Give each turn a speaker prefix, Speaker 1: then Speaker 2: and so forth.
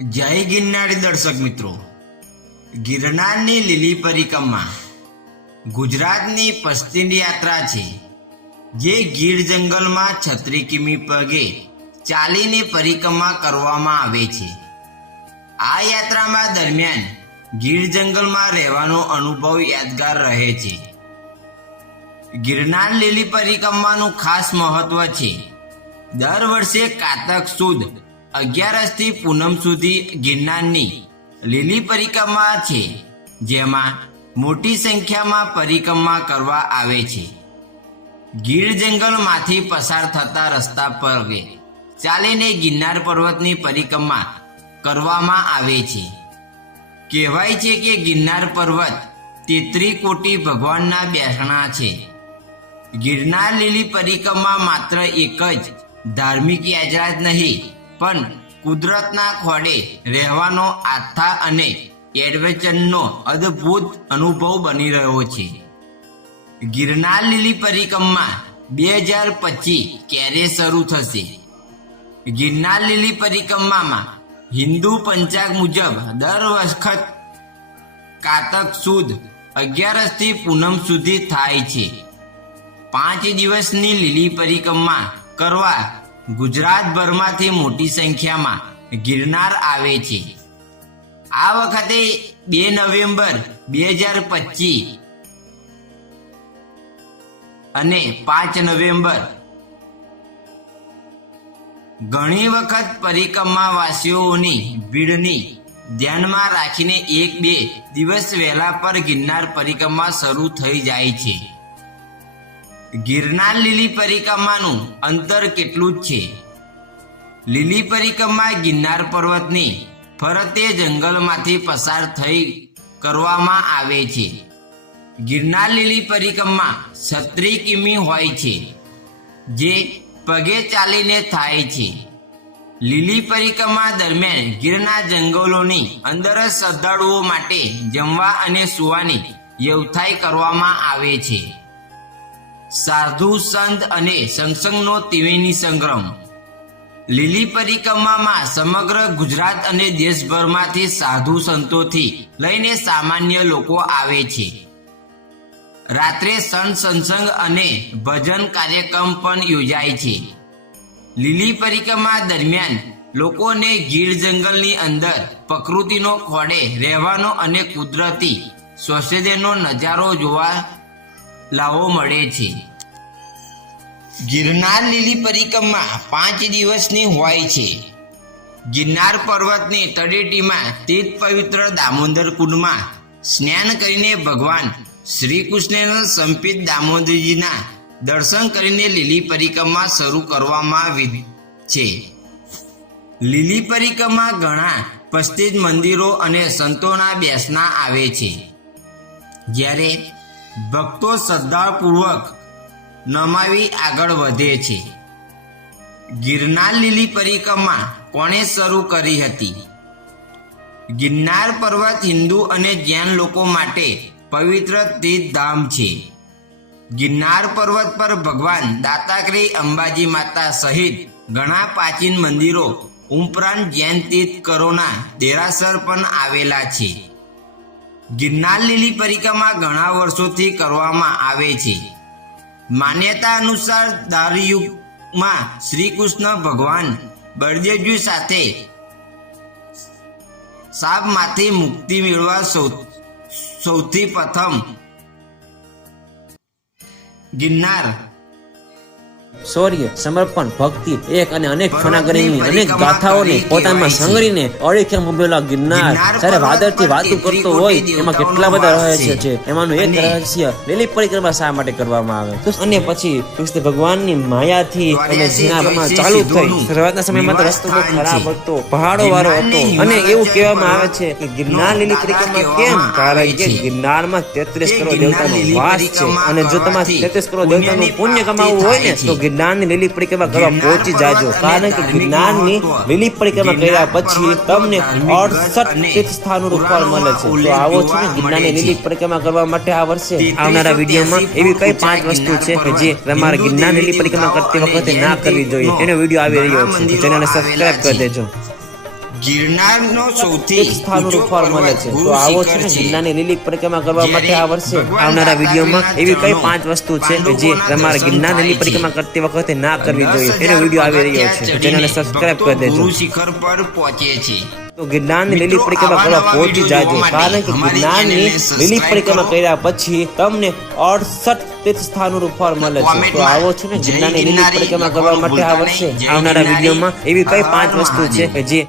Speaker 1: જય ગિરનારી દર્શક મિત્રો. ગિરનારની લીલી પરિક્રમા ગુજરાતની પશ્ચિમ યાત્રા છે. જે ગીર જંગલમાં છત્રી કિમી પગે ચાલીને પરિક્રમા કરવામાં આવે છે. આ યાત્રામાં દરમિયાન ગીર જંગલમાં રહેવાનો અનુભવ યાદગાર રહે છે. ગિરનાર લીલી પરિક્રમાનું ખાસ મહત્વ છે. દર વર્ષે કાતક સુદ અગિયારસથી પૂનમ સુધી ગિરનારની લીલી પરિક્રમા છે, જેમાં મોટી સંખ્યામાં પરિક્રમા કરવા આવે છે. ગીર જંગલમાંથી પસાર થતા રસ્તા પર ચાલીને ગિરનાર પર્વતની પરિક્રમા કરવામાં આવે છે. કહેવાય છે કે ગિરનાર પર્વત તેત્રી કોટી ભગવાનના બેસણા છે. ગિરનાર લીલી પરિક્રમા માત્ર એક જ ધાર્મિક યાત્રા જ નહીં પણ કુદરતના ખોડે રહેવાનો આસ્થા અને એડવેન્ચરનો અદ્ભુત અનુભવ બની રહ્યો છે. ગિરનાર લીલી પરિક્રમા બે હજાર પચીસ ક્યારે શરૂ થશે? ગિરનાર લીલી પરિક્રમામાં હિન્દુ પંચાગ મુજબ દર વખત કાતક સુદ અગિયારસથી પૂનમ સુધી થાય છે. પાંચ દિવસની લીલી પરિક્રમા કરવા ગુજરાતભરમાંથી મોટી સંખ્યામાં ગિરનાર આવે છે. આ વખતે બે નવેમ્બર બે હજાર પચીસ અને પાંચ નવેમ્બર ઘણી વખત પરિક્રમાવાસીઓની ભીડની ધ્યાનમાં રાખીને એક બે દિવસ વહેલા પર ગિરનાર પરિક્રમા શરૂ થઈ જાય છે. ગિરનાર લીલી પરિક્રમાનું અંતર કેટલું જ છે? લીલી પરિક્રમા ગિરનાર પર્વતની ફરતે જંગલમાંથી પસાર થઈ કરવામાં આવે છે. ગિરનાર લીલી પરિક્રમા છત્રી કિમી હોય છે, જે પગે ચાલીને થાય છે. લીલી પરિક્રમા દરમિયાન ગીરના જંગલોની અંદર શ્રદ્ધાળુઓ માટે જમવા અને સુવાની વ્યવથાય કરવામાં આવે છે. સાધુ, સંત અને સંસંગનો ત્રિવેણી સંગ્રમ. લીલી પરિક્રમામાં સમગ્ર ગુજરાત અને દેશભરમાંથી સાધુ સંતોથી લઈને સામાન્ય લોકો આવે છે. રાત્રે સંત, સંસંગ અને ભજન કાર્યક્રમ પણ યોજાય છે. લીલી પરિક્રમા દરમિયાન લોકોને ગીર જંગલની અંદર પ્રકૃતિનો ખોડે રહેવાનો અને કુદરતી સ્વચ્છદેનો નજારો જોવા લાવો મળે છે. ગિરનાર લીલી પરિક્રમા પાંચ દિવસની હોય છે. ગિરનાર પર્વતની તળેટીમાં તીર્થ પવિત્ર દામોદર કુંડમાં સ્નાન કરીને ભગવાન શ્રી કૃષ્ણના સંપિત દામોદરજીના દર્શન કરીને લીલી પરિક્રમા શરૂ કરવામાં આવી છે. લીલી પરિક્રમા ઘણા પશ્ચિત મંદિરો અને સંતોના બેસના આવે છે. જ્યારે ભક્તો શ્રદ્ધાપૂર્વક નમાવી આગળ વધે છે. ગિરનાર લીલી પરિક્રમા કોણે શરૂ કરી હતી? ગિરનાર પર્વત હિન્દુ અને જૈન લોકો માટે પવિત્ર તીર્થધામ છે. ગિરનાર પર્વત પર ભગવાન દાતાશ્રી અંબાજી માતા સહિત ઘણા પ્રાચીન મંદિરો ઉપરાંત જૈન તીર્થકરોના દેરાસર પણ આવેલા છે. ગિરનાર લીલી પરિક્રમા ઘણા વર્ષોથી કરવામાં આવે છે. માન્યતા અનુસાર દારયુગમાં શ્રી કૃષ્ણ ભગવાન બળદેવજી સાથે સાપમાંથી મુક્તિ મેળવા સૌથી પ્રથમ ગિરનાર
Speaker 2: શૌર્ય સમર્પણ ભક્તિ એક અને અનેક ફનાગરીની અનેક ગાથાઓને પોતામાં સંગરીને અળીખે ઉભેલા ગિરનાર. જ્યારે વાદળથી વાતું કરતો હોય એમાં કેટલા બધા રહસ્ય છે. એમાંનું એક રહસ્ય લીલી પરિક્રમા શા માટે કરવામાં આવે? તો અને પછી કૃષ્ણ ભગવાનની માયાથી અને જીનામાં ચાલુ થઈ. શરૂઆતના સમયમાં તો રસ્તો બહુ ખરાબ હતો પહાડો વાળો હતો. અને એવું કહેવામાં આવે છે કે ગિરનાર લીલી પરિક્રમા કેમ? કારણ કે ગિરનારમાં તેત્રીસ કરોડ દેવતાનો વાસ છે. અને જો તમારે તેત્રીસ કરોડ દેવતાનું પુણ્ય કમાવવું હોય ને તો ગિરનારની લીલી પરિક્રમા કરવા પહોંચી જાજો. કારણ કે ગિરનારની લીલી પરિક્રમા કર્યા પછી તમને અડસઠ તીર્થ સ્થાનોનું ફળ મળે છે. તો આવો છે ને ગિરનારની લીલી પરિક્રમા કરવા માટે આ વર્ષે આવનારા વિડીયોમાં એવી કઈ પાંચ વસ્તુ છે કે જે તમારે ગિરનાર લીલી પરિક્રમા કરતી વખતે ના કરવી જોઈએ. એનો વીડિયો આવી રહ્યો છે. ચેનલને સબસ્ક્રાઇબ કરી દેજો.
Speaker 1: ગિરનારનો સૌથી
Speaker 2: એક સ્થાનનું મળે છે. તો આવો છે
Speaker 1: જિલ્લાની
Speaker 2: ને. ગિરનારની લીલી પરિક્રમા કરવા માટે આ વર્ષે આવનારા વિડીયોમાં એવી કઈ પાંચ વસ્તુ છે કે જે તમારે ગિરનાર લીલી પરિક્રમા કરતી વખતે ના કરવી જોઈએ. એનો વીડિયો આવી રહ્યો છે. ચેનલને સબસ્ક્રાઇબ કરી દેજો.
Speaker 1: શિખર પર પહોંચે છે.
Speaker 2: તો ગિરનારની લીલી પરિક્રમા કરવા પહોંચી જાજો. કારણ કે ગિરનારની લીલી પરિક્રમા કર્યા પછી તમને અડસઠ તીર્થ સ્થાનોનું ફળ મળે છે. તો આવો છે ને ગિરનારની લીલી પરિક્રમા કરવા માટે આ વર્ષે આવનારા વિડીયોમાં એવી કઈ પાંચ વસ્તુ છે કે જે